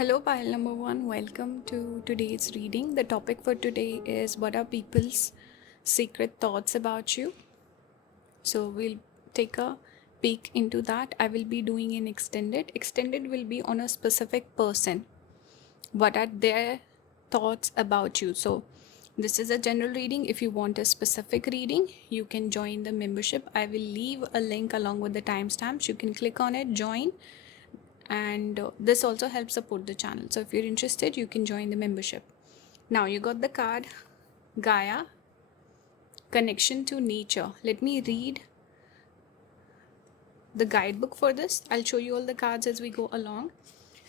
Hello, pile number one. Welcome to today's reading. The topic for today is what are people's secret thoughts about you? So, we'll take a peek into that. I will be doing an extended. Extended will be on a specific person. What are their thoughts about you? So, this is a general reading. If you want a specific reading, you can join the membership. I will leave a link along with the timestamps. You can click on it, join, and this also helps support the channel. So if you're interested, you can join the membership. Now you got the card Gaia, connection to nature. Let me read the guidebook for this. I'll show you all the cards as we go along.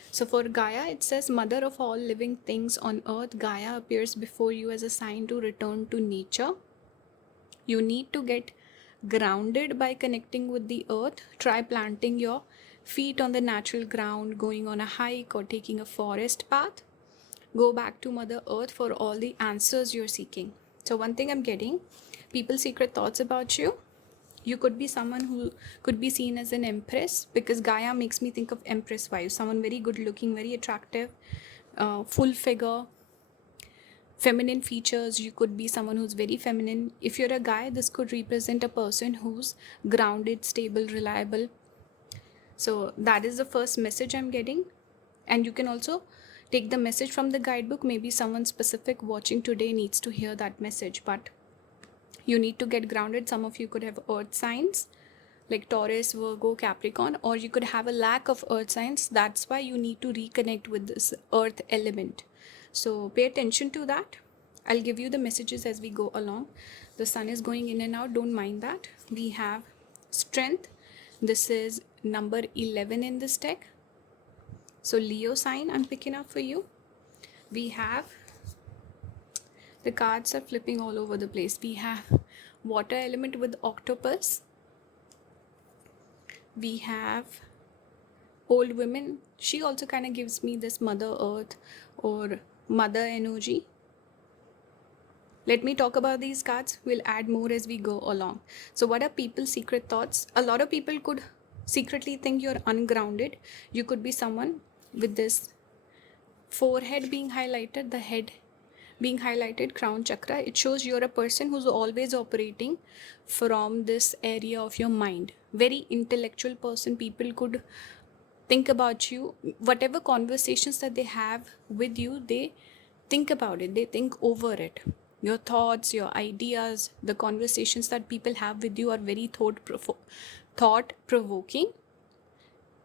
So for Gaia, it says, Mother of all living things on earth, Gaia appears before you as a sign to return to nature. You need to get grounded by connecting with the earth. Try planting your feet on the natural ground, going on a hike, or taking a forest path. Go back to Mother Earth for all the answers you're seeking. So one thing I'm getting, people's secret thoughts about you. You could be someone who could be seen as an empress, because Gaia makes me think of empress vibes. Someone very good looking, very attractive, full figure, feminine features. You could be someone who's very feminine. If you're a guy, this could represent a person who's grounded, stable, reliable. So that is the first message I'm getting. And you can also take the message from the guidebook. Maybe someone specific watching today needs to hear that message, but you need to get grounded. Some of you could have earth signs like Taurus, Virgo, Capricorn, or you could have a lack of earth signs. That's why you need to reconnect with this earth element. So pay attention to that. I'll give you the messages as we go along. The sun is going in and out. Don't mind that. We have strength. This is number 11 in this deck. So Leo sign I'm picking up for you. We have, the cards are flipping all over the place. We have water element with octopus. We have old women. She also kind of gives me this Mother Earth or mother energy. Let me talk about these cards. We'll add more as we go along. So what are people's secret thoughts? A lot of people could secretly think you're ungrounded. You could be someone with this forehead being highlighted, the head being highlighted, crown chakra. It shows you're a person who's always operating from this area of your mind. Very intellectual person. People could think about you. Whatever conversations that they have with you, they think about it. They think over it. Your thoughts, your ideas, the conversations that people have with you are very thought-provoking.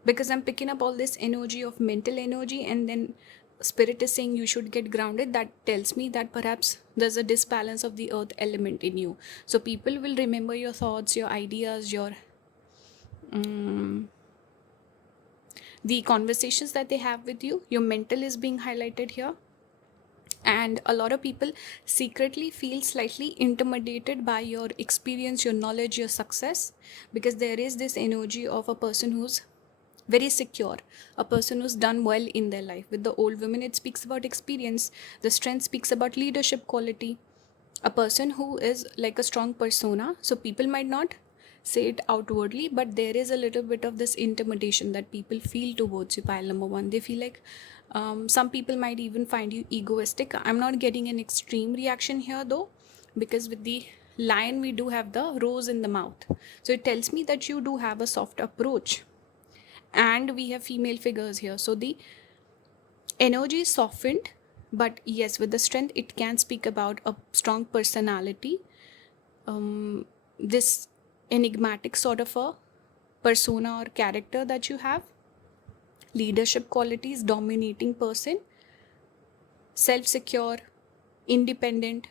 Because I'm picking up all this energy of mental energy, and then spirit is saying you should get grounded. That tells me that perhaps there's a disbalance of the earth element in you. So people will remember your thoughts, your ideas, your the conversations that they have with you. Your mental is being highlighted here. And a lot of people secretly feel slightly intimidated by your experience, your knowledge, your success, because there is this energy of a person who's very secure, a person who's done well in their life. With the old women, it speaks about experience. The strength speaks about leadership quality, a person who is like a strong persona. So people might not say it outwardly, but there is a little bit of this intimidation that people feel towards you, pile number one. They feel like some people might even find you egoistic. I'm not getting an extreme reaction here though, because with the lion we do have the rose in the mouth. So it tells me that you do have a soft approach. And we have female figures here. So the energy is softened, but yes, with the strength, it can speak about a strong personality. This enigmatic sort of a persona or character that you have. Leadership qualities, dominating person, self-secure, independent,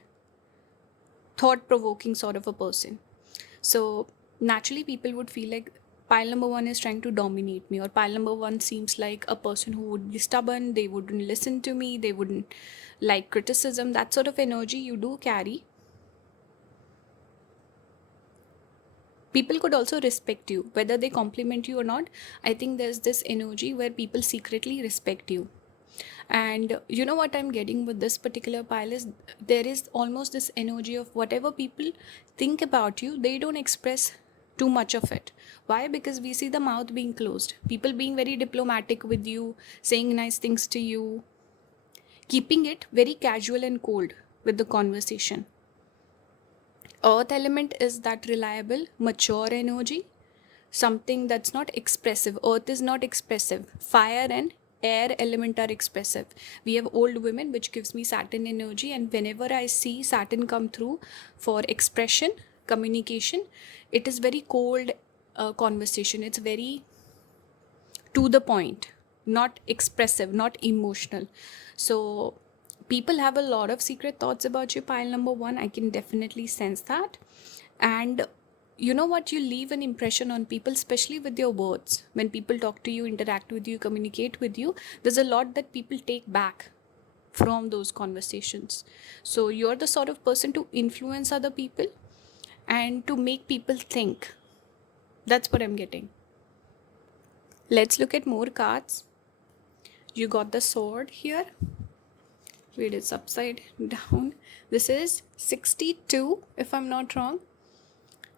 thought-provoking sort of a person. So naturally people would feel like pile number one is trying to dominate me, or pile number one seems like a person who would be stubborn. They wouldn't listen to me. They wouldn't like criticism. That sort of energy you do carry. People could also respect you, whether they compliment you or not. I think there's this energy where people secretly respect you. And you know what I'm getting with this particular pile is there is almost this energy of whatever people think about you, they don't express too much of it. Why? Because we see the mouth being closed, people being very diplomatic with you, saying nice things to you, keeping it very casual and cold with the conversation. Earth element is that reliable, mature energy, something that's not expressive. Earth is not expressive. Fire and air element are expressive. We have old women, which gives me Saturn energy, and whenever I see Saturn come through for expression, communication, it is very cold conversation. It's very to the point, not expressive, not emotional. So people have a lot of secret thoughts about you, pile number one. I can definitely sense that. And you know what, you leave an impression on people, especially with your words. When people talk to you, interact with you, communicate with you, there's a lot that people take back from those conversations. So you're the sort of person to influence other people and to make people think. That's what I'm getting. Let's look at more cards. You got the sword here. Wait, it's upside down. This is 62, if I'm not wrong.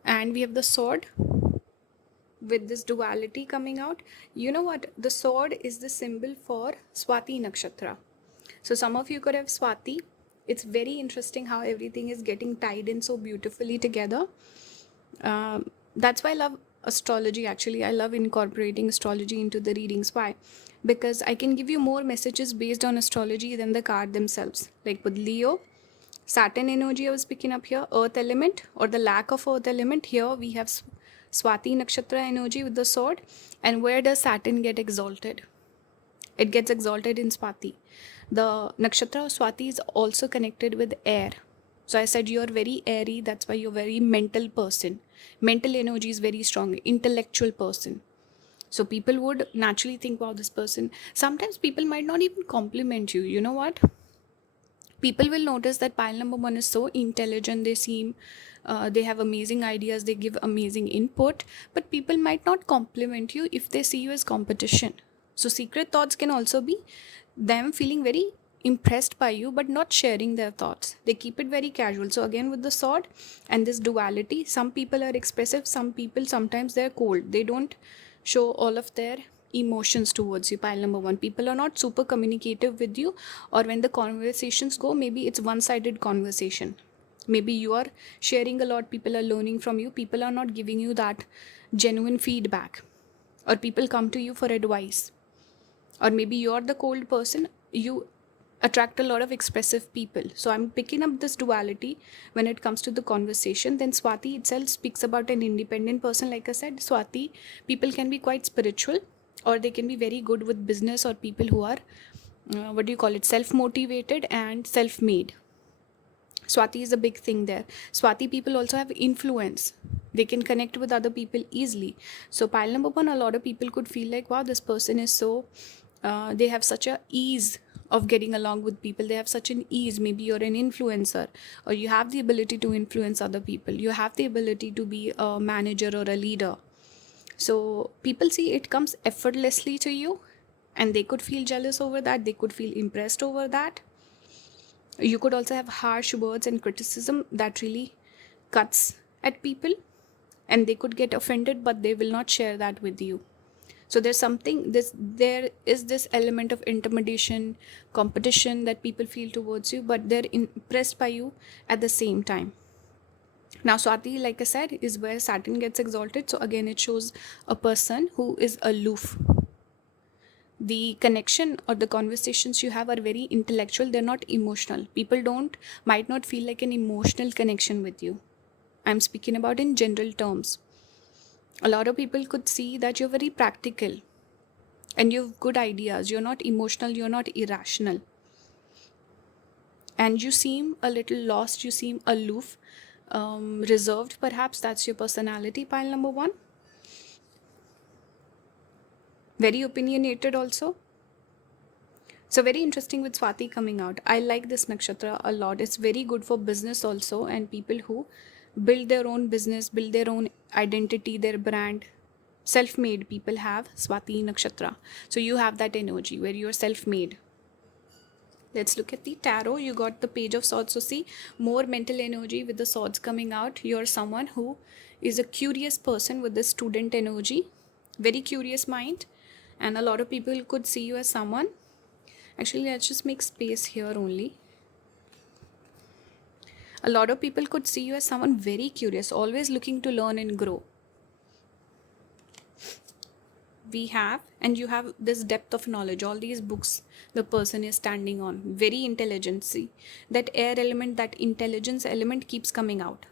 And we have the sword with this duality coming out. You know what? The sword is the symbol for Swati Nakshatra. So some of you could have Swati. It's very interesting how everything is getting tied in so beautifully together. That's why I love astrology. Actually, I love incorporating astrology into the readings. Why? Because I can give you more messages based on astrology than the card themselves. Like with Leo, Saturn energy I was picking up here, earth element or the lack of earth element. Here we have Swati Nakshatra energy with the sword. And where does Saturn get exalted? It gets exalted in Swati. The nakshatra of Swati is also connected with air. So I said you're very airy, that's why you're very mental person. Mental energy is very strong, intellectual person. So people would naturally think, wow, this person. Sometimes people might not even compliment you. You know what? People will notice that pile number one is so intelligent, they seem, they have amazing ideas, they give amazing input, but people might not compliment you if they see you as competition. So secret thoughts can also be them feeling very impressed by you but not sharing their thoughts. They keep it very casual. So again with the sword and this duality, some people are expressive, some people sometimes they're cold. They don't show all of their emotions towards you, pile number one. People are not super communicative with you, or when the conversations go, maybe it's one-sided conversation. Maybe you are sharing a lot, people are learning from you, people are not giving you that genuine feedback, or people come to you for advice. Or maybe you're the cold person, you attract a lot of expressive people. So I'm picking up this duality when it comes to the conversation. Then Swati itself speaks about an independent person. Like I said, Swati people can be quite spiritual, or they can be very good with business, or people who are self-motivated and self-made. Swati is a big thing there. Swati people also have influence. They can connect with other people easily. So pile number one, a lot of people could feel like, wow, this person is so they have such a ease of getting along with people. They have such an ease. Maybe you're an influencer, or you have the ability to influence other people. You have the ability to be a manager or a leader. So people see it comes effortlessly to you, and they could feel jealous over that. They could feel impressed over that. You could also have harsh words and criticism that really cuts at people, and they could get offended, but they will not share that with you. So there is this element of intimidation, competition that people feel towards you, but they're impressed by you at the same time. Now Swati, like I said, is where Saturn gets exalted. So again, it shows a person who is aloof. The connection or the conversations you have are very intellectual. They're not emotional. People might not feel like an emotional connection with you. I'm speaking about in general terms. A lot of people could see that you're very practical and you have good ideas. You're not emotional, you're not irrational. And you seem a little lost, you seem aloof, reserved perhaps. That's your personality, pile number one. Very opinionated also. So very interesting with Swati coming out. I like this nakshatra a lot. It's very good for business also, and people who build their own business, build their own identity, their brand. Self-made people have Swati nakshatra. So you have that energy where you're self-made. Let's look at the tarot. You got the page of swords. So see, more mental energy with the swords coming out. You're someone who is a curious person with the student energy, very curious mind, and a lot of people could see you as someone. Actually, let's just make space here only. A lot of people could see you as someone very curious, always looking to learn and grow. And you have this depth of knowledge, all these books the person is standing on, very intelligency. That air element, that intelligence element keeps coming out.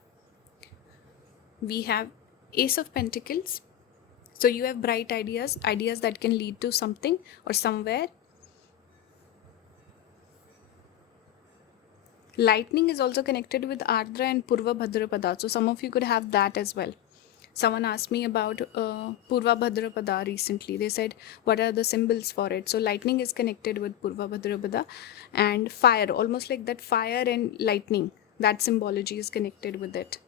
We have Ace of Pentacles. So you have bright ideas that can lead to something or somewhere. Lightning is also connected with Ardra and Purva Bhadrapada. So some of you could have that as well. Someone asked me about Purva Bhadrapada recently. They said, what are the symbols for it? So lightning is connected with Purva Bhadrapada, and fire, almost like that fire and lightning, that symbology is connected with it.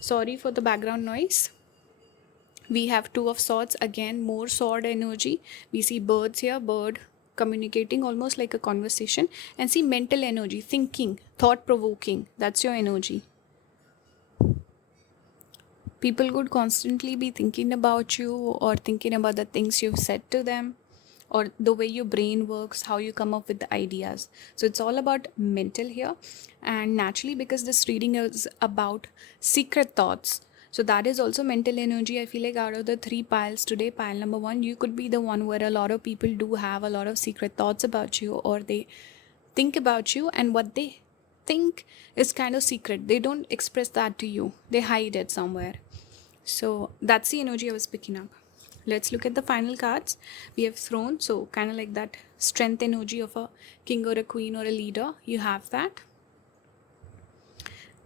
Sorry for the background noise. We have Two of Swords, again more sword energy. We see birds here, bird communicating almost like a conversation, and see mental energy, thinking, thought provoking. That's your energy. People could constantly be thinking about you or thinking about the things you've said to them, or the way your brain works, how you come up with the ideas. So it's all about mental here. And naturally, because this reading is about secret thoughts, so that is also mental energy. I feel like out of the 3 piles today, pile number 1, you could be the one where a lot of people do have a lot of secret thoughts about you, or they think about you, and what they think is kind of secret. They don't express that to you, they hide it somewhere. So that's the energy I was picking up. Let's look at the final cards. We have Throne, so kind of like that strength energy of a king or a queen or a leader. You have that.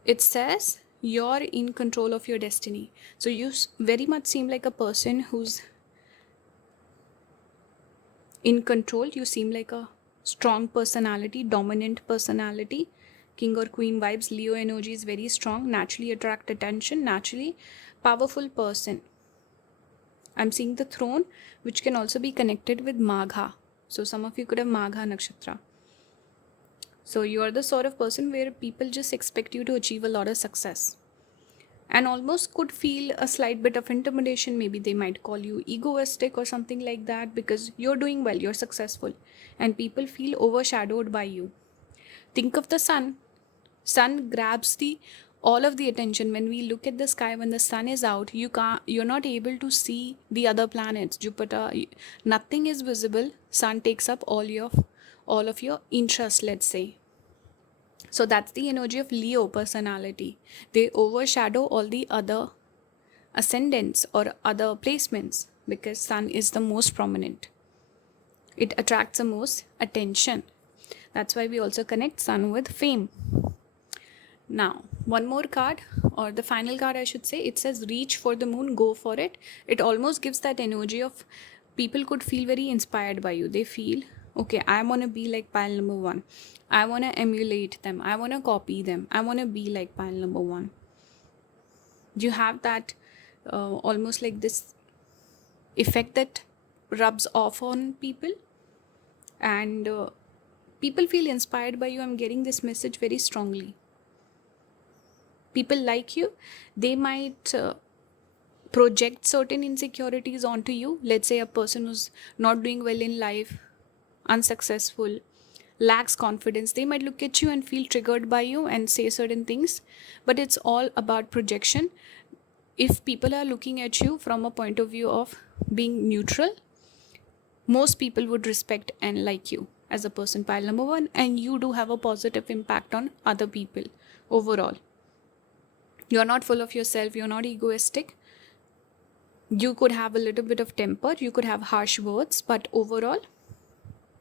It says you're in control of your destiny. So you very much seem like a person who's in control. You seem like a strong personality, dominant personality. King or queen vibes. Leo energy is very strong, naturally attract attention, naturally powerful person. I'm seeing the Throne, which can also be connected with Magha. So some of you could have Magha Nakshatra. So you are the sort of person where people just expect you to achieve a lot of success, and almost could feel a slight bit of intimidation. Maybe they might call you egoistic or something like that, because you're doing well, you're successful, and people feel overshadowed by you. Think of the sun. Sun grabs all of the attention. When we look at the sky, when the sun is out, you're not able to see the other planets, Jupiter, nothing is visible. Sun takes up all of your interest, let's say. So that's the energy of Leo personality. They overshadow all the other ascendants or other placements, because sun is the most prominent. It attracts the most attention. That's why we also connect sun with fame. Now, one more card, or the final card I should say, it says reach for the moon, go for it. It almost gives that energy of people could feel very inspired by you. They feel, okay, I want to be like pile number 1. I want to emulate them. I want to copy them. I want to be like pile number 1. You have that almost like this effect that rubs off on people, and people feel inspired by you. I'm getting this message very strongly. People like you. They might project certain insecurities onto you. Let's say a person who's not doing well in life, unsuccessful, lacks confidence, they might look at you and feel triggered by you and say certain things. But it's all about projection. If people are looking at you from a point of view of being neutral, most people would respect and like you as a person, pile number 1, and you do have a positive impact on other people overall. You're not full of yourself, you're not egoistic. You could have a little bit of temper, you could have harsh words, but overall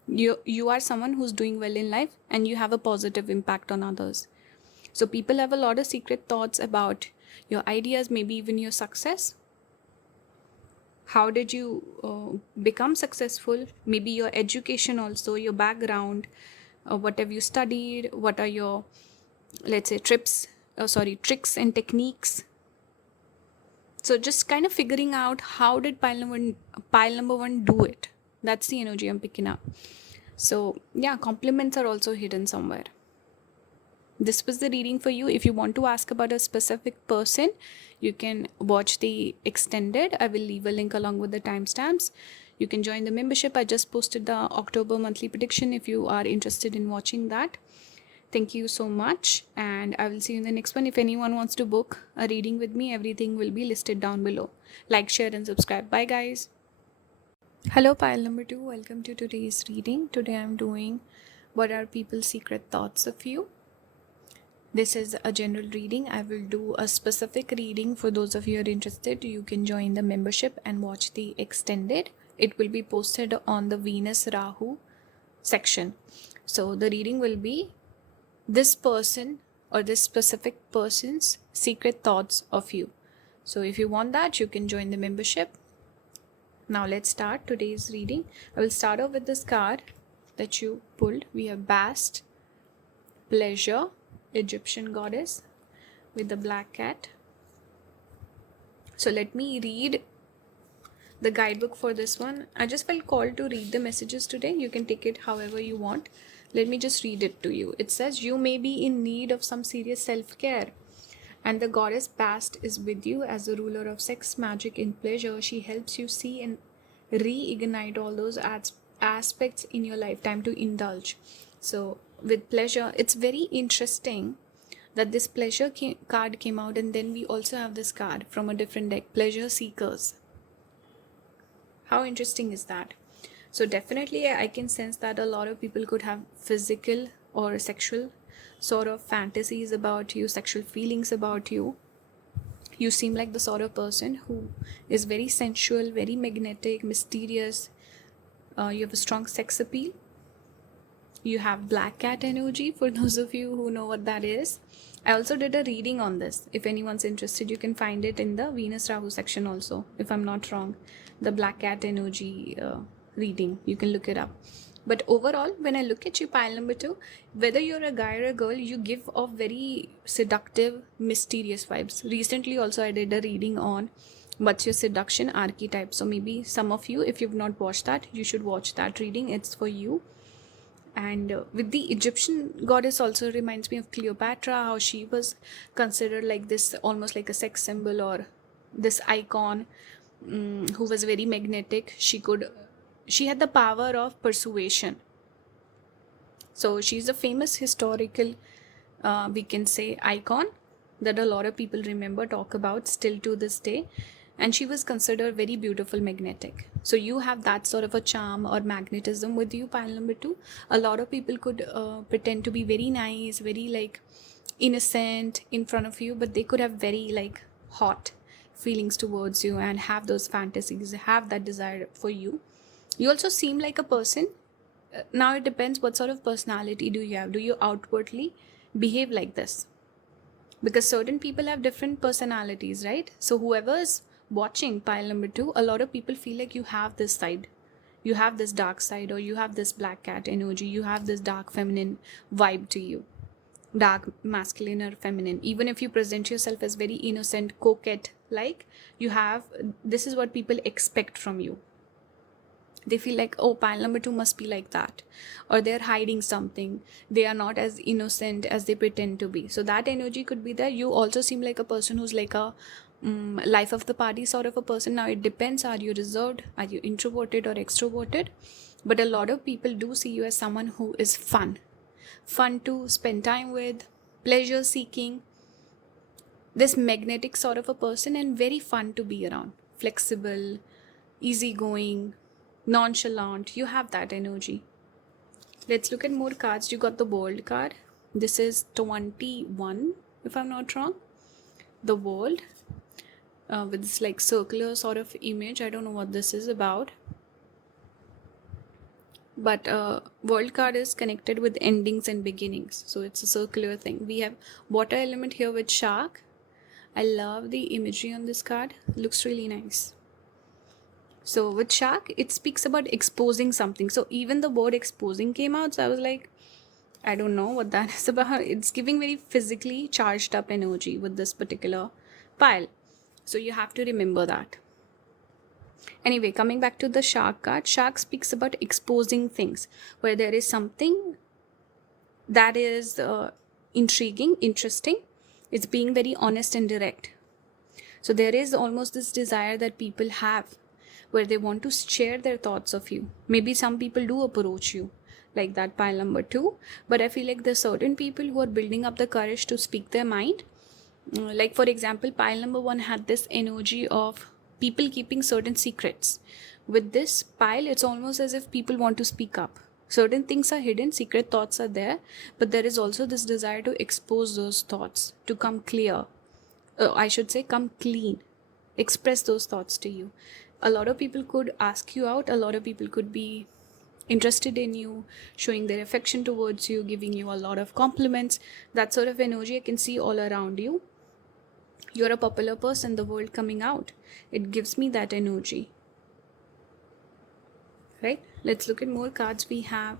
you are someone who's doing well in life, and you have a positive impact on others. So people have a lot of secret thoughts about your ideas, maybe even your success. How did you become successful? Maybe your education also, your background, what have you studied, what are your, let's say, tricks and techniques. So just kind of figuring out how did pile number 1 do it. That's the energy I'm picking up. So yeah, compliments are also hidden somewhere. this was the reading for you. If you want to ask about a specific person, you can watch the extended. I will leave a link along with the timestamps. You can join the membership. I just posted the October monthly prediction if you are interested in watching that. Thank you so much, and I will see you in the next one. If anyone wants to book a reading with me, everything will be listed down below. Like, share, and subscribe. Bye, guys. Hello, pile number 2. Welcome to today's reading. Today I'm doing what are people's secret thoughts of you. This is a general reading. I will do a specific reading for those of you who are interested. You can join the membership and watch the extended. It will be posted on the Venus Rahu section. So the reading will be this person or this specific person's secret thoughts of you. So if you want that, you can join the membership. Now let's start today's reading. I will start off with this card that you pulled. We have Bast, Pleasure, Egyptian goddess with the black cat. So let me read the guidebook for this one. I just felt called to read the messages today. You can take it however you want. Let me just read it to you. It says, you may be in need of some serious self-care, and the goddess Bast is with you as the ruler of sex, magic, and pleasure. She helps you see and reignite all those aspects in your lifetime to indulge. So with pleasure, it's very interesting that this pleasure card came out, and then we also have this card from a different deck, Pleasure Seekers. How interesting is that? So definitely I can sense that a lot of people could have physical or sexual sort of fantasies about you, sexual feelings about you. You seem like the sort of person who is very sensual, very magnetic, mysterious. You have a strong sex appeal. You have black cat energy, for those of you who know what that is. I also did a reading on this. If anyone's interested, you can find it in the Venus Rahu section also, if I'm not wrong. The black cat energy reading, you can look it up. But overall, when I look at you, pile number 2, whether you're a guy or a girl, you give off very seductive, mysterious vibes. Recently also I did a reading on what's your seduction archetype. So maybe some of you, if you've not watched that, you should watch that reading. It's for you. And with the Egyptian goddess also reminds me of Cleopatra, how she was considered like this, almost like a sex symbol or this icon who was very magnetic. She had the power of persuasion. So she's a famous historical, we can say, icon that a lot of people remember, talk about still to this day. And she was considered very beautiful, magnetic. So you have that sort of a charm or magnetism with you, pile number 2. A lot of people could pretend to be very nice, very like innocent in front of you, but they could have very like hot feelings towards you and have those fantasies, have that desire for you. You also seem like a person. Now it depends what sort of personality do you have. Do you outwardly behave like this? Because certain people have different personalities, right? So whoever is watching pile number 2, a lot of people feel like you have this side. You have this dark side, or you have this black cat energy. You have this dark feminine vibe to you. Dark masculine or feminine. Even if you present yourself as very innocent, coquette, like you have, this is what people expect from you. They feel like, oh, pile number 2 must be like that, or they're hiding something. They are not as innocent as they pretend to be. So that energy could be there. You also seem like a person who's like a life of the party sort of a person. Now it depends, are you reserved, are you introverted or extroverted? But a lot of people do see you as someone who is fun to spend time with, pleasure seeking, this magnetic sort of a person, and very fun to be around, flexible, easygoing, nonchalant. You have that energy. Let's look at more cards. You got the World card. This is 21, if I'm not wrong. The World with this like circular sort of image. I don't know what this is about, but World card is connected with endings and beginnings, so it's a circular thing. We have water element here with shark. I love the imagery on this card. Looks really nice. So with shark, it speaks about exposing something. So even the word exposing came out. So I was like, I don't know what that is about. It's giving very physically charged up energy with this particular pile. So you have to remember that. Anyway, coming back to the shark card, shark speaks about exposing things, where there is something that is intriguing, interesting. It's being very honest and direct. So there is almost this desire that people have where they want to share their thoughts of you. Maybe some people do approach you like that, pile number 2. But I feel like there's certain people who are building up the courage to speak their mind. Like for example, pile number 1 had this energy of people keeping certain secrets. With this pile, it's almost as if people want to speak up. Certain things are hidden, secret thoughts are there, but there is also this desire to expose those thoughts, to come clear. I should say come clean. Express those thoughts to you. A lot of people could ask you out, a lot of people could be interested in you, showing their affection towards you, giving you a lot of compliments. That sort of energy I can see all around you. You're a popular person, the world coming out. It gives me that energy. Right? Let's look at more cards. We have,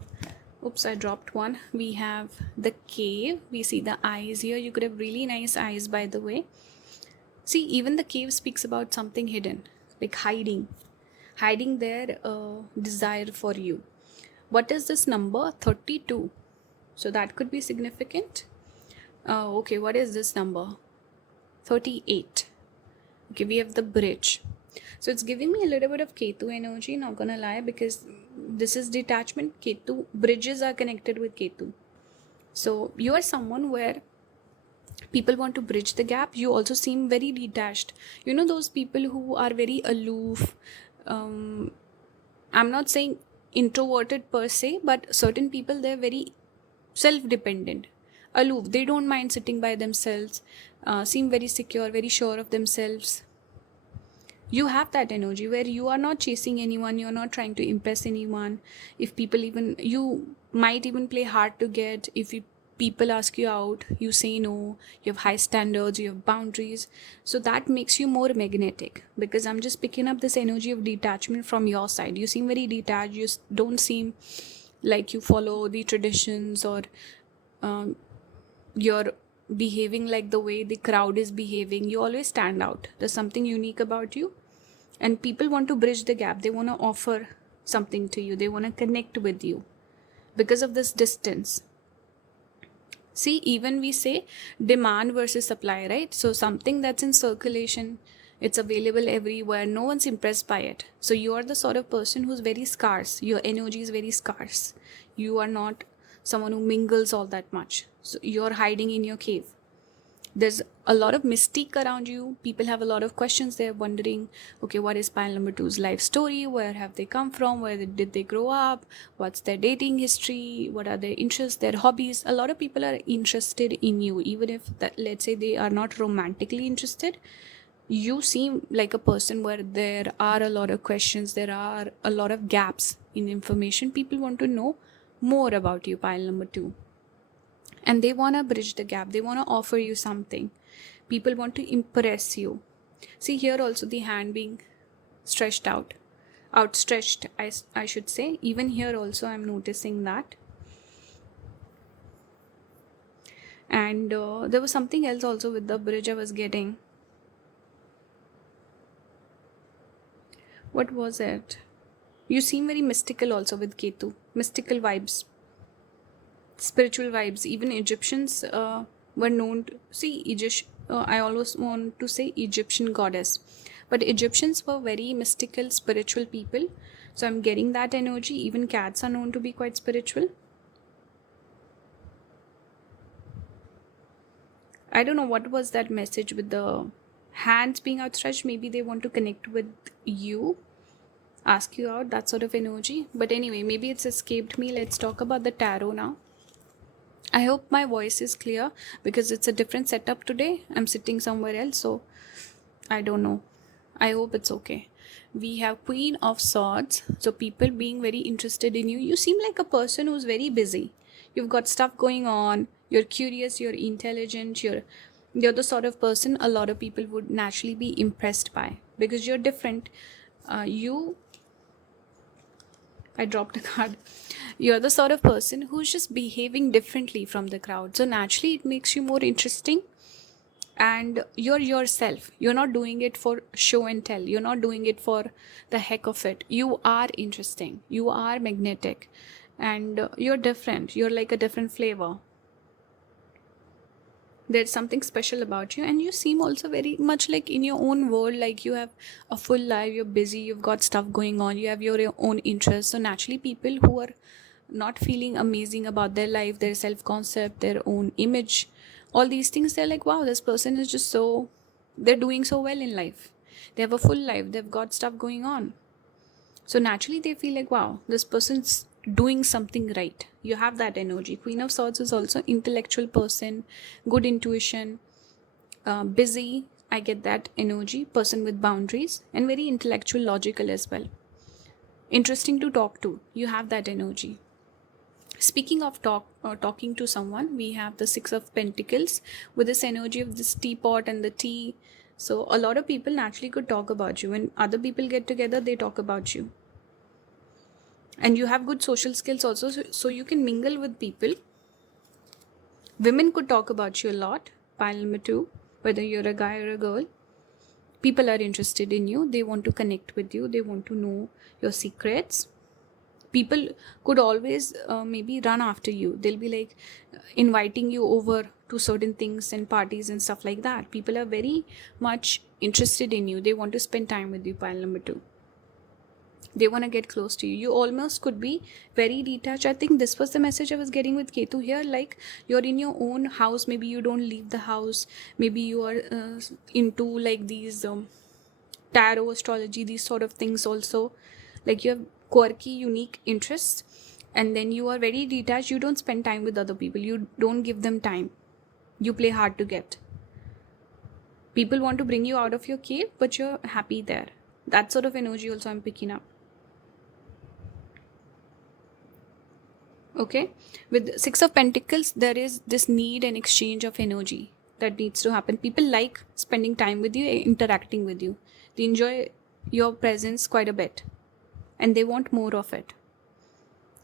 oops, I dropped one. We have the cave. We see the eyes here. You could have really nice eyes, by the way. See, even the cave speaks about something hidden, like hiding their desire for you. What is this number? 32. So that could be significant. Okay, what is this number? 38. Okay, we have the bridge. So it's giving me a little bit of Ketu energy, not gonna lie, because this is detachment. Ketu, bridges are connected with Ketu. So you are someone where people want to bridge the gap. You also seem very detached. You know those people who are very aloof. I'm not saying introverted per se, but certain people, they're very self-dependent, aloof. They don't mind sitting by themselves, seem very secure, very sure of themselves. You have that energy where you are not chasing anyone, you're not trying to impress anyone. If people even, you might even play hard to get. If people ask you out, you say no. You have high standards, you have boundaries. So that makes you more magnetic, because I'm just picking up this energy of detachment from your side. You seem very detached. You don't seem like you follow the traditions, or you're behaving like the way the crowd is behaving. You always stand out. There's something unique about you, and people want to bridge the gap. They want to offer something to you. They want to connect with you because of this distance. See, even we say demand versus supply, right? So something that's in circulation, it's available everywhere, no one's impressed by it. So you are the sort of person who's very scarce. Your energy is very scarce. You are not someone who mingles all that much. So you're hiding in your cave. There's a lot of mystique around you. People have a lot of questions. They're wondering, okay, what is pile number 2's life story? Where have they come from? Where did they grow up? What's their dating history? What are their interests, their hobbies? A lot of people are interested in you, even if that, let's say they are not romantically interested. You seem like a person where there are a lot of questions. There are a lot of gaps in information. People want to know more about you, pile number 2. And they want to bridge the gap. They want to offer you something. People want to impress you. See, here also the hand being stretched out. Outstretched, I should say. Even here also I'm noticing that. And there was something else also with the bridge I was getting. What was it? You seem very mystical also with Ketu. Mystical vibes. Spiritual vibes. Even Egyptians were known to see I always want to say Egyptian goddess, but Egyptians were very mystical, spiritual people. So I'm getting that energy. Even cats are known to be quite spiritual. I don't know what was that message with the hands being outstretched. Maybe they want to connect with you, ask you out, that sort of energy. But anyway, maybe it's escaped me. Let's talk about the tarot now. I hope my voice is clear, because it's a different setup today. I'm sitting somewhere else, so I don't know. I hope it's okay. We have Queen of Swords. So people being very interested in you. You seem like a person who's very busy. You've got stuff going on. You're curious. You're intelligent. You're the sort of person a lot of people would naturally be impressed by, because you're different. I dropped a card. You're the sort of person who's just behaving differently from the crowd. So naturally it makes you more interesting. And you're yourself. You're not doing it for show and tell. You're not doing it for the heck of it. You are interesting. You are magnetic. And you're different. You're like a different flavor. There's something special about you, and you seem also very much like in your own world, like you have a full life, you're busy, you've got stuff going on, you have your own interests. So naturally people who are not feeling amazing about their life, their self concept, their own image, all these things, they're like, wow, this person is just so, they're doing so well in life, they have a full life, they've got stuff going on. So naturally they feel like, wow, this person's doing something right. You have that energy. Queen of Swords is also intellectual person, good intuition, busy, I get that energy, person with boundaries, and very intellectual, logical as well, interesting to talk to. You have that energy. Speaking of talking to someone, we have the Six of Pentacles with this energy of this teapot and the tea. So a lot of people naturally could talk about you. When other people get together, they talk about you. And you have good social skills also, so you can mingle with people. Women could talk about you a lot. Pile number 2, whether you're a guy or a girl. People are interested in you. They want to connect with you. They want to know your secrets. People could always maybe run after you. They'll be like inviting you over to certain things and parties and stuff like that. People are very much interested in you. They want to spend time with you. Pile number 2. They want to get close to you. You almost could be very detached. I think this was the message I was getting with Ketu here. Like you're in your own house. Maybe you don't leave the house. Maybe you are into like these tarot, astrology, these sort of things also. Like you have quirky, unique interests, and then you are very detached. You don't spend time with other people. You don't give them time. You play hard to get. People want to bring you out of your cave, but you're happy there. That sort of energy also I'm picking up. Okay, with Six of Pentacles, there is this need and exchange of energy that needs to happen. People like spending time with you, interacting with you. They enjoy your presence quite a bit, and they want more of it.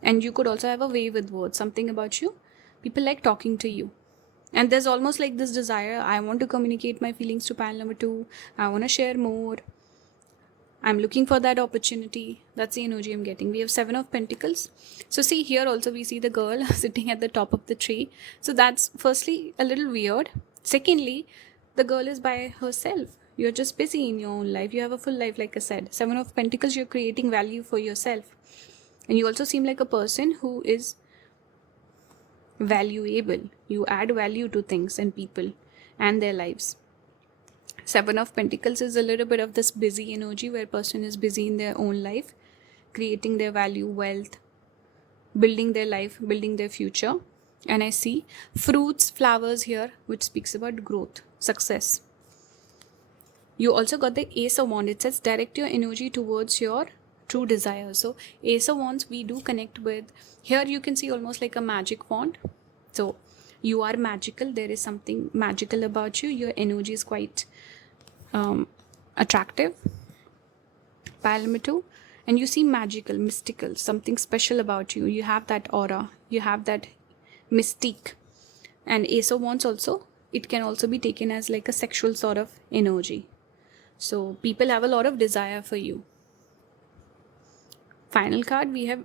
And you could also have a way with words, something about you. People like talking to you. And there's almost like this desire, I want to communicate my feelings to pile number 2. I want to share more. I'm looking for that opportunity. That's the energy I'm getting. We have 7 of Pentacles. So see, here also we see the girl sitting at the top of the tree. So that's firstly a little weird. Secondly, the girl is by herself. You're just busy in your own life. You have a full life, like I said. 7 of Pentacles, you're creating value for yourself. And you also seem like a person who is valuable. You add value to things and people and their lives. 7 of Pentacles is a little bit of this busy energy where a person is busy in their own life, creating their value, wealth, building their life, building their future. And I see fruits, flowers here, which speaks about growth, success. You also got the Ace of Wands. It says direct your energy towards your true desire. So Ace of Wands, we do connect with. Here you can see almost like a magic wand. So you are magical. There is something magical about you. Your energy is quite attractive. Pile number 2. And you seem magical, mystical, something special about you. You have that aura. You have that mystique. And Ace of Wands also, it can also be taken as like a sexual sort of energy. So people have a lot of desire for you. Final card, we have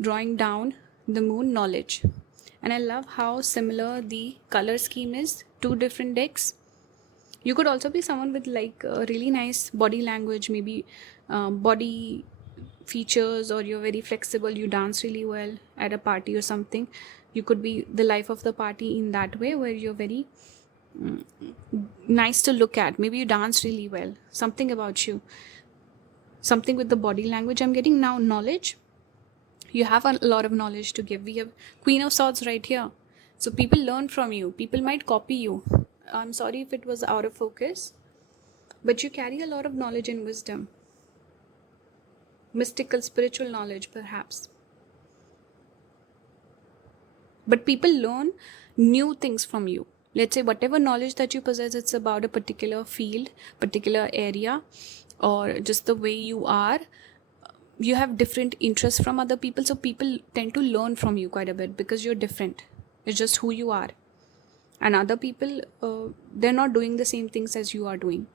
drawing down the moon, knowledge. And I love how similar the color scheme is. 2 different decks. You could also be someone with like a really nice body language, maybe body features, or you're very flexible, you dance really well at a party or something. You could be the life of the party in that way, where you're very nice to look at. Maybe you dance really well. Something about you. Something with the body language I'm getting. Now knowledge. You have a lot of knowledge to give. We have Queen of Swords right here. So people learn from you. People might copy you. I'm sorry if it was out of focus. But you carry a lot of knowledge and wisdom. Mystical, spiritual knowledge perhaps. But people learn new things from you. Let's say whatever knowledge that you possess, it's about a particular field, particular area, or just the way you are. You have different interests from other people, so people tend to learn from you quite a bit because you're different. It's just who you are. And other people, they're not doing the same things as you are doing.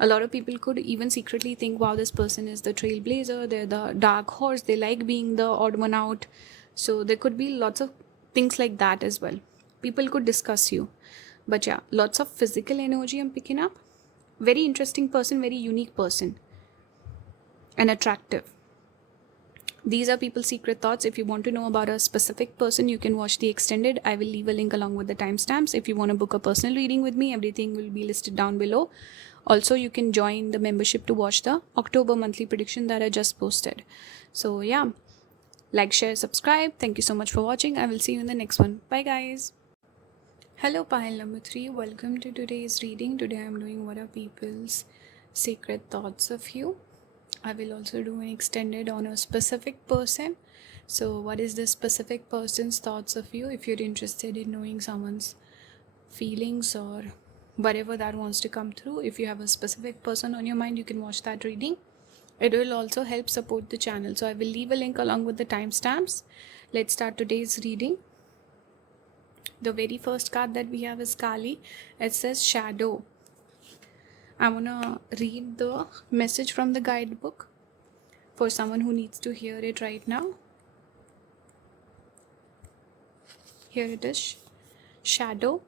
A lot of people could even secretly think, wow, this person is the trailblazer, they're the dark horse, they like being the odd one out. So there could be lots of things like that as well. People could discuss you. But yeah, lots of physical energy I'm picking up. Very interesting person, very unique person, and attractive. These are people's secret thoughts. If you want to know about a specific person, you can watch the extended. I will leave a link along with the timestamps. If you want to book a personal reading with me, everything will be listed down below. Also, you can join the membership to watch the October monthly prediction that I just posted. So yeah, like, share, subscribe. Thank you so much for watching. I will see you in the next one. Bye guys. Hello, pile number 3. Welcome to today's reading. Today I'm doing what are people's secret thoughts of you. I will also do an extended on a specific person. So what is the specific person's thoughts of you? If you're interested in knowing someone's feelings or whatever that wants to come through, if you have a specific person on your mind, you can watch that reading. It will also help support the channel. So I will leave a link along with the timestamps. Let's start today's reading. The very first card that we have is Kali. It says shadow. I'm gonna read the message from the guidebook for someone who needs to hear it right now. Here it is. Shadow.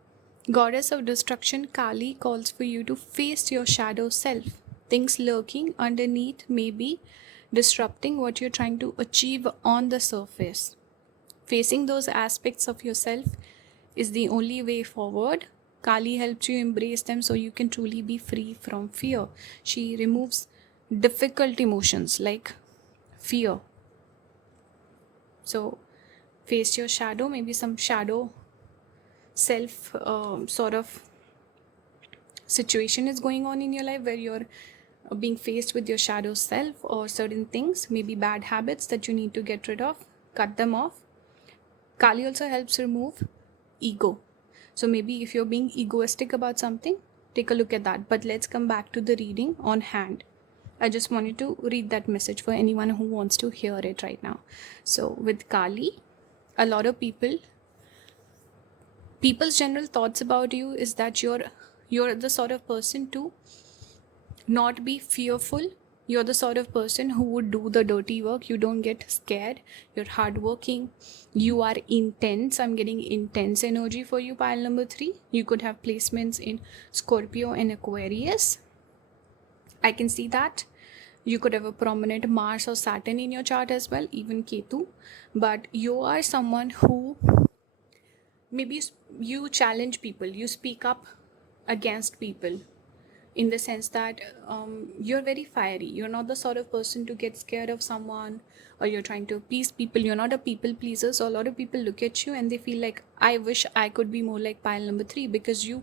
Goddess of destruction, Kali calls for you to face your shadow self. Things lurking underneath may be disrupting what you're trying to achieve on the surface. Facing those aspects of yourself is the only way forward. Kali helps you embrace them so you can truly be free from fear. She removes difficult emotions like fear. So face your shadow. Maybe some shadow self sort of situation is going on in your life where you're being faced with your shadow self or certain things, maybe bad habits that you need to get rid of, cut them off. Kali also helps remove ego. So maybe if you're being egoistic about something, take a look at that. But let's come back to the reading on hand. I just wanted to read that message for anyone who wants to hear it right now. So with Kali, a lot of people's general thoughts about you is that you're the sort of person to not be fearful. You're the sort of person who would do the dirty work. You don't get scared. You're hardworking. You are intense. I'm getting intense energy for you, pile number 3. You could have placements in Scorpio and Aquarius. I can see that. You could have a prominent Mars or Saturn in your chart as well, even Ketu. But you are someone who maybe you challenge people. You speak up against people. In the sense that you're very fiery. You're not the sort of person to get scared of someone or you're trying to appease people. You're not a people pleaser. So a lot of people look at you and they feel like, I wish I could be more like pile number 3, because you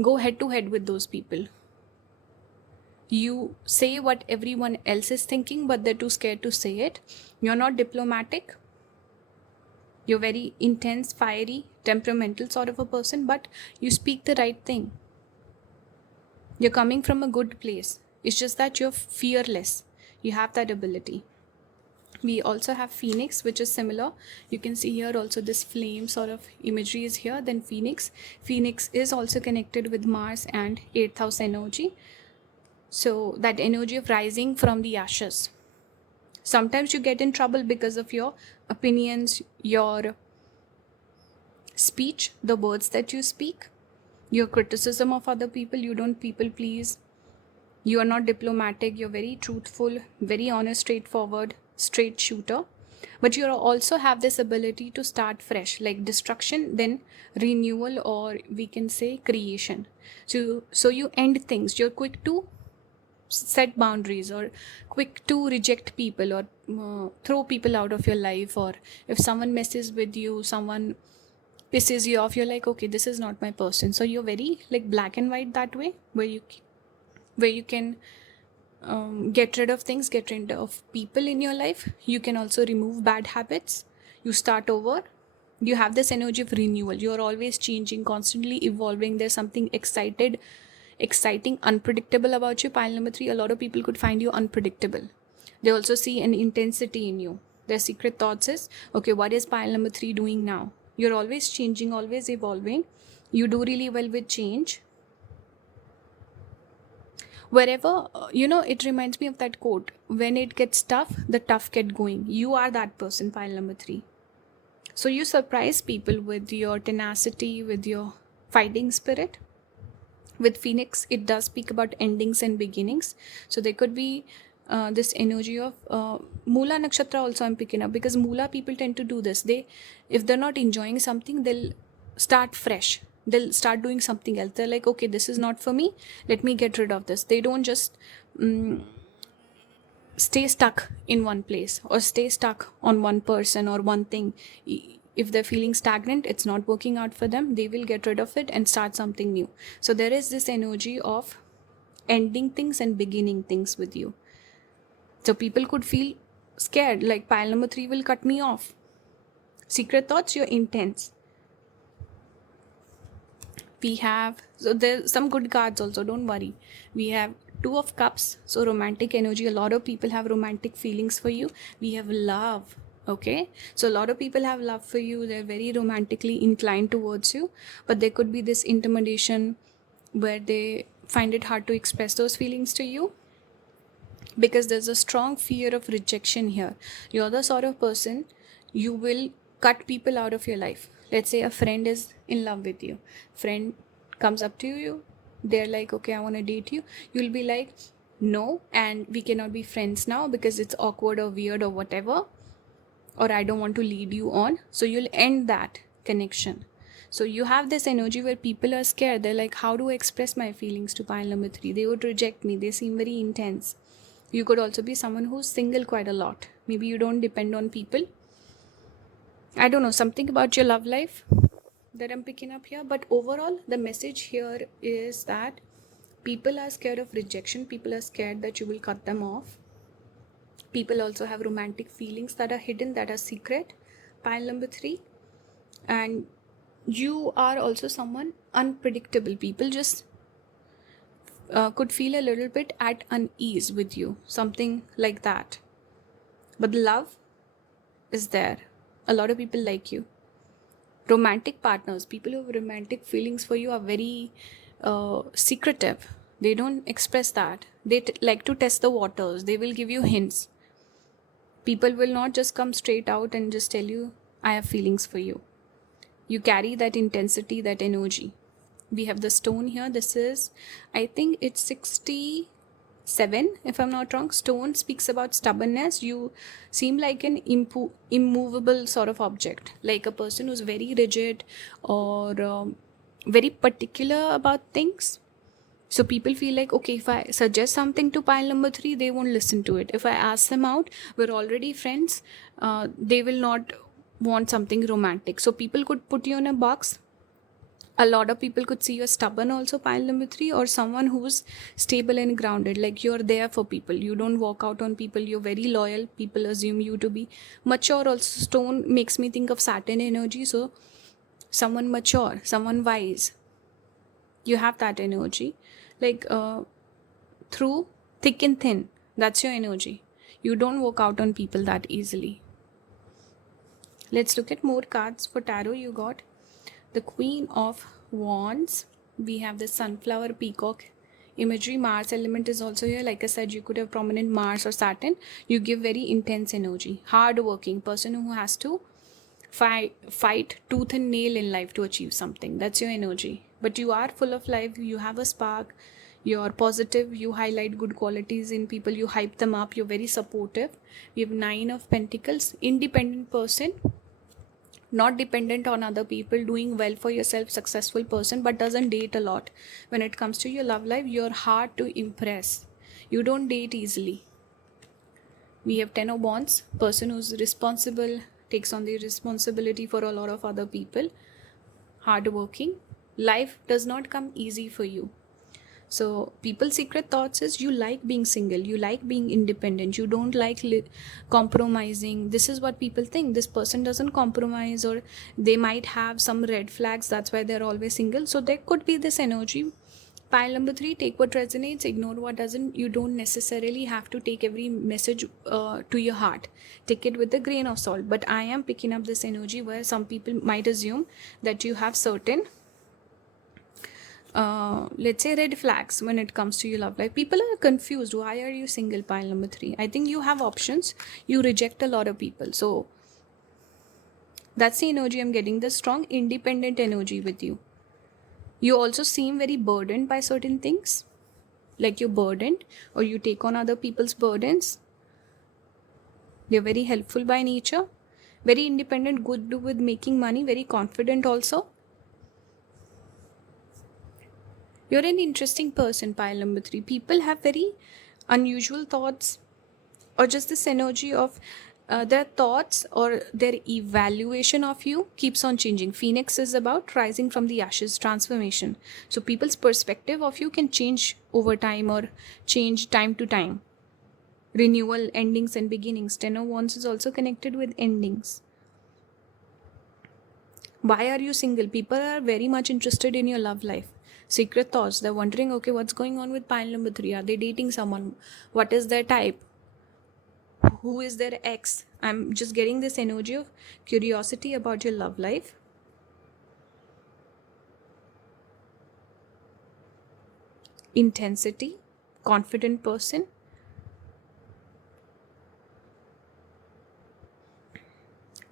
go head to head with those people. You say what everyone else is thinking, but they're too scared to say it. You're not diplomatic. You're very intense, fiery, temperamental sort of a person, but you speak the right thing. You're coming from a good place. It's just that you're fearless. You have that ability. We also have Phoenix, which is similar. You can see here also this flame sort of imagery is here. Then Phoenix. Phoenix is also connected with Mars and 8th house energy. So that energy of rising from the ashes. Sometimes you get in trouble because of your opinions, your speech, the words that you speak. Your criticism of other people. You don't people please. You are not diplomatic. You're very truthful, very honest, straightforward, straight shooter. But you also have this ability to start fresh, like destruction, then renewal, or we can say creation. So you end things. You're quick to set boundaries or quick to reject people or throw people out of your life. Or if someone messes with you, someone pisses you off, you're like, okay, this is not my person. So you're very like black and white that way, where you can get rid of things, get rid of people in your life. You can also remove bad habits. You start over. You have this energy of renewal. You're always changing, constantly evolving. There's something exciting, unpredictable about you, pile number 3. A lot of people could find you unpredictable. They also see an intensity in you. Their secret thoughts is, okay, what is pile number 3 doing now? You're always changing, always evolving. You do really well with change. Wherever, it reminds me of that quote, when it gets tough, the tough get going. You are that person, pile number 3. So you surprise people with your tenacity, with your fighting spirit. With Phoenix, it does speak about endings and beginnings. So there could be this energy of Mula Nakshatra also I'm picking up, because Mula people tend to do this. If they're not enjoying something, they'll start fresh. They'll start doing something else. They're like, okay, this is not for me. Let me get rid of this. They don't just stay stuck in one place or stay stuck on one person or one thing. If they're feeling stagnant, it's not working out for them, they will get rid of it and start something new. So there is this energy of ending things and beginning things with you. So people could feel scared, like pile number 3 will cut me off. Secret thoughts, you're intense. We have, so there's some good cards also, don't worry. We have 2 of Cups, so romantic energy. A lot of people have romantic feelings for you. We have love. Okay, so a lot of people have love for you. They're very romantically inclined towards you, but there could be this intimidation where they find it hard to express those feelings to you, because there's a strong fear of rejection here. You're the sort of person, you will cut people out of your life. Let's say a friend is in love with you, friend comes up to you, they're like, okay, I want to date you. You'll be like, no, and we cannot be friends now because it's awkward or weird or whatever, or I don't want to lead you on. So you'll end that connection. So you have this energy where people are scared. They're like, how do I express my feelings to pile number 3? They would reject me. They seem very intense. You could also be someone who's single quite a lot. Maybe you don't depend on people. I don't know, something about your love life that I'm picking up here. But overall, the message here is that people are scared of rejection. People are scared that you will cut them off. People also have romantic feelings that are hidden, that are secret. Pile number 3. And you are also someone unpredictable. People just could feel a little bit at unease with you. Something like that. But the love is there. A lot of people like you. Romantic partners, people who have romantic feelings for you are very secretive. They don't express that. They like to test the waters. They will give you hints. People will not just come straight out and just tell you, I have feelings for you. You carry that intensity, that energy. We have the stone here. This is, I think it's 67, if I'm not wrong. Stone speaks about stubbornness. You seem like an immovable sort of object, like a person who's very rigid or very particular about things. So people feel like, okay, if I suggest something to pile number 3, they won't listen to it. If I ask them out, we're already friends, they will not want something romantic. So people could put you in a box. A lot of people could see you're stubborn also, pile number 3, or someone who's stable and grounded, like you're there for people. You don't walk out on people. You're very loyal. People assume you to be mature also. Stone makes me think of Saturn energy. So someone mature, someone wise. You have that energy. Like through thick and thin. That's your energy. You don't walk out on people that easily. Let's look at more cards for tarot. You got the Queen of Wands. We have the sunflower peacock imagery. Mars element is also here. Like I said, you could have prominent Mars or Saturn. You give very intense energy. Hard-working person who has to fight tooth and nail in life to achieve something. That's your energy. But you are full of life. You have a spark. You're positive. You highlight good qualities in people. You hype them up. You're very supportive. We have 9 of Pentacles. Independent person. Not dependent on other people, doing well for yourself, successful person, but doesn't date a lot. When it comes to your love life, you're hard to impress. You don't date easily. We have 10 of Wands, person who's responsible, takes on the responsibility for a lot of other people, hardworking. Life does not come easy for you. So people's secret thoughts is you like being single, you like being independent, you don't like compromising. This is what people think. This person doesn't compromise, or they might have some red flags. That's why they're always single. So there could be this energy. Pile number 3, take what resonates, ignore what doesn't. You don't necessarily have to take every message to your heart. Take it with a grain of salt. But I am picking up this energy where some people might assume that you have certain let's say red flags when it comes to your love life. People are confused. Why are you single, pile number 3? I think you have options. You reject a lot of people. So that's the energy I'm getting, the strong independent energy with you. You also seem very burdened by certain things, like you're burdened or you take on other people's burdens. You're very helpful by nature, very independent, good with making money, very confident also. You're an interesting person, pile number 3. People have very unusual thoughts, or just this energy of their thoughts or their evaluation of you keeps on changing. Phoenix is about rising from the ashes, transformation. So people's perspective of you can change over time or change time to time. Renewal, endings and beginnings. Ten of Wands is also connected with endings. Why are you single? People are very much interested in your love life. Secret thoughts. They're wondering, okay, what's going on with pile number 3? Are they dating someone? What is their type? Who is their ex? I'm just getting this energy of curiosity about your love life. Intensity, confident person.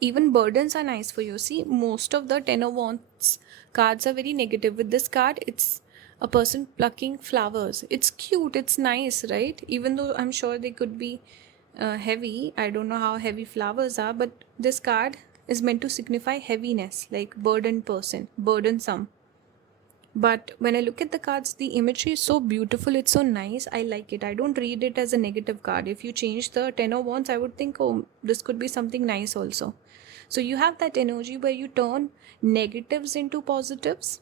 Even burdens are nice for you. See, most of the Ten of Wands cards are very negative. With this card, it's a person plucking flowers. It's cute, it's nice, right? Even though I'm sure they could be heavy. I don't know how heavy flowers are, but this card is meant to signify heaviness, like burdened person, burdensome. But when I look at the cards, the imagery is so beautiful, it's so nice. I like it. I don't read it as a negative card. If you change the Ten of Wands, I would think, oh, this could be something nice also. So you have that energy where you turn negatives into positives.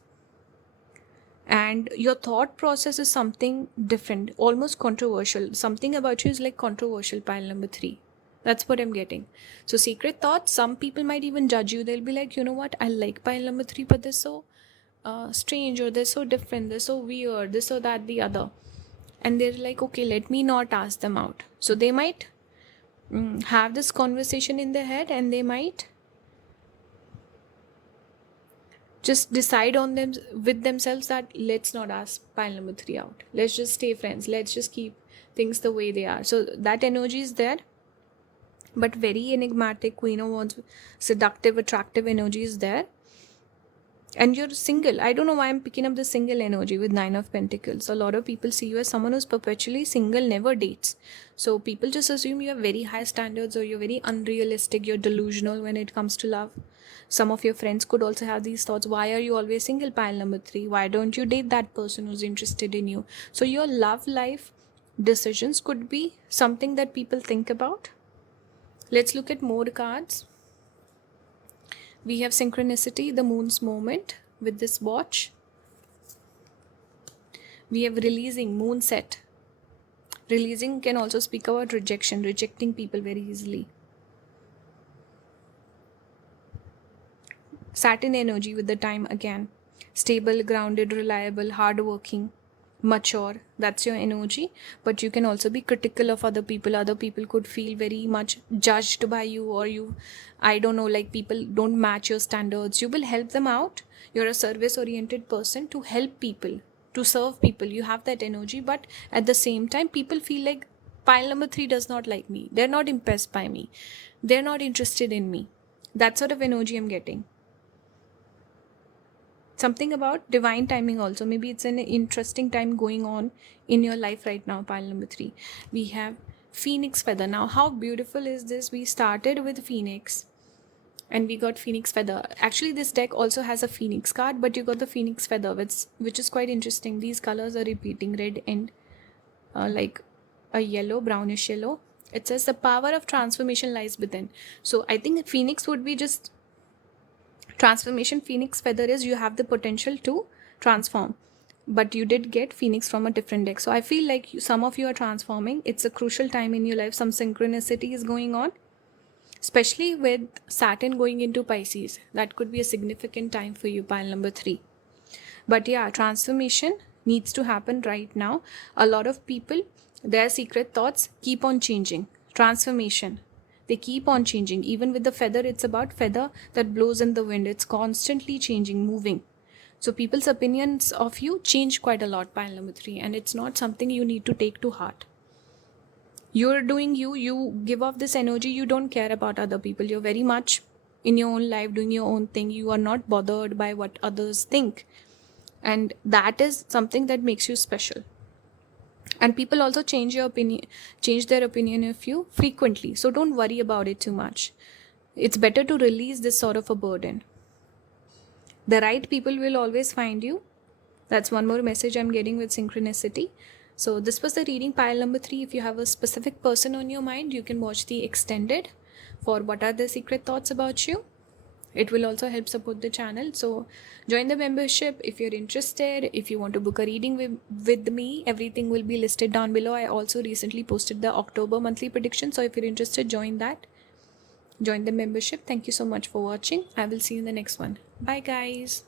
And your thought process is something different, almost controversial. Something about you is like controversial, pile number 3. That's what I'm getting. So secret thoughts, some people might even judge you. They'll be like, you know what, I like pile number 3, but they're so strange, or they're so different, they're so weird, this or that, the other. And they're like, okay, let me not ask them out. So they might have this conversation in their head, and they might just decide on them with themselves that let's not ask pile number 3 out. Let's just stay friends. Let's just keep things the way they are. So that energy is there, but very enigmatic. Queen of Wands, seductive, attractive energy is there. And you're single. I don't know why I'm picking up the single energy with Nine of Pentacles. A lot of people see you as someone who's perpetually single, never dates. So people just assume you have very high standards, or you're very unrealistic, you're delusional when it comes to love. Some of your friends could also have these thoughts. Why are you always single, pile number 3? Why don't you date that person who's interested in you? So your love life decisions could be something that people think about. Let's look at more cards. We have synchronicity, the moon's moment with this watch. We have releasing, moon set. Releasing can also speak about rejection, rejecting people very easily. Saturn energy with the time again. Stable, grounded, reliable, hardworking, mature. That's your energy. But you can also be critical of other people. Other people could feel very much judged by you, or you, I don't know, like people don't match your standards. You will help them out. You're a service-oriented person to help people, to serve people. You have that energy, but at the same time, people feel like pile number 3 does not like me. They're not impressed by me. They're not interested in me. That sort of energy I'm getting. Something about divine timing also. Maybe it's an interesting time going on in your life right now, pile number 3. We have Phoenix feather. Now, how beautiful is this? We started with Phoenix and we got Phoenix feather. Actually, this deck also has a Phoenix card, but you got the Phoenix feather, which is quite interesting. These colors are repeating, red and like a yellow, brownish yellow. It says the power of transformation lies within. So I think Phoenix would be just transformation. Phoenix feather is you have the potential to transform, but you did get Phoenix from a different deck. So I feel like some of you are transforming. It's a crucial time in your life. Some synchronicity is going on, especially with Saturn going into Pisces. That could be a significant time for you, pile number 3. But yeah, transformation needs to happen right now. A lot of people, their secret thoughts keep on changing. Transformation, they keep on changing. Even with the feather, it's about feather that blows in the wind. It's constantly changing, moving. So people's opinions of you change quite a lot, pile number 3. And it's not something you need to take to heart. You're doing you. You give off this energy. You don't care about other people. You're very much in your own life, doing your own thing. You are not bothered by what others think. and that is something that makes you special. And people also change their opinion of you frequently, so don't worry about it too much. It's better to release this sort of a burden. The right people will always find you. That's one more message I'm getting with synchronicity. So this was the reading pile number 3. If you have a specific person on your mind, you can watch the extended for what are the secret thoughts about you. It will also help support the channel. So join the membership if you're interested. If you want to book a reading with me, everything will be listed down below. I also recently posted the October monthly prediction. So if you're interested, join that. Join the membership. Thank you so much for watching. I will see you in the next one. Bye guys.